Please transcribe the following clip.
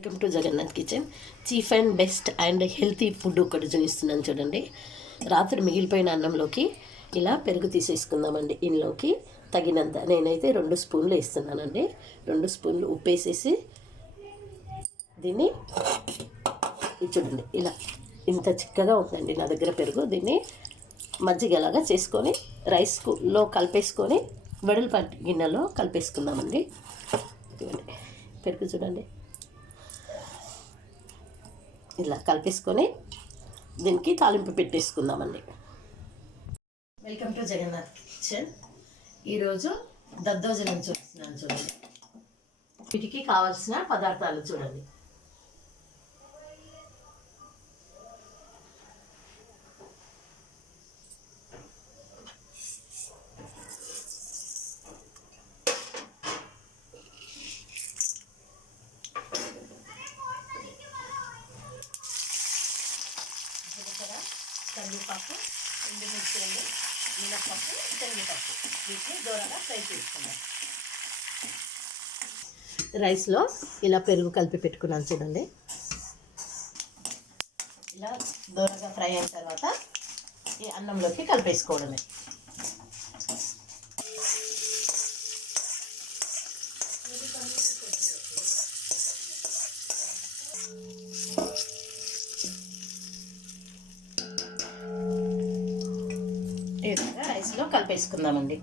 Welcome to Jagannath kitchen. Cheap and best and healthy food ఒకటి చూపిస్తున్నాను చూడండి. రాత్రి మిగిలిపోయిన అన్నంలోకి ఇలా పెరుగు తీసేసుకుందామండి. ఇందులోకి తగినంత నేనైతే 2 స్పూన్లు వేస్తున్నానండి. 2 స్పూన్లు ఉప్పు వేసేసి దీన్ని చూడండి ఇలా ఇంత చిక్కగా ఉందండి నా దగ్గర పెరుగు. దీన్ని మజ్జిగలాగా చేసుకొని రైస్లో కలిపేసుకొని వెడల్పాటి గిన్నెలో కలిపేసుకుందామండి. ఇదిగోండి పెరుగు చూడండి ఇలా కలిపేసుకొని దీనికి తాలింపు పెట్టేసుకుందామండి. Welcome to Jagannath kitchen. ఈరోజు దద్దోజనం చూపిస్తున్నాను చూడండి. వీటికి కావాల్సిన పదార్థాలు చూడండి. కరివేపాకు, ఎండుమిర్చి అండి, మినపప్పు, శనగపప్పు వీటిని దూరంగా ఫ్రై చేసుకున్నాం. రైస్లో ఇలా పెరుగు కలిపి పెట్టుకున్నాను చూడండి. ఇలా దూరంగా ఫ్రై అయిన తర్వాత ఈ అన్నంలోకి కలిపేసుకోవడమే. ఈ విధంగా రైస్లో కలిపేసుకుందామండి.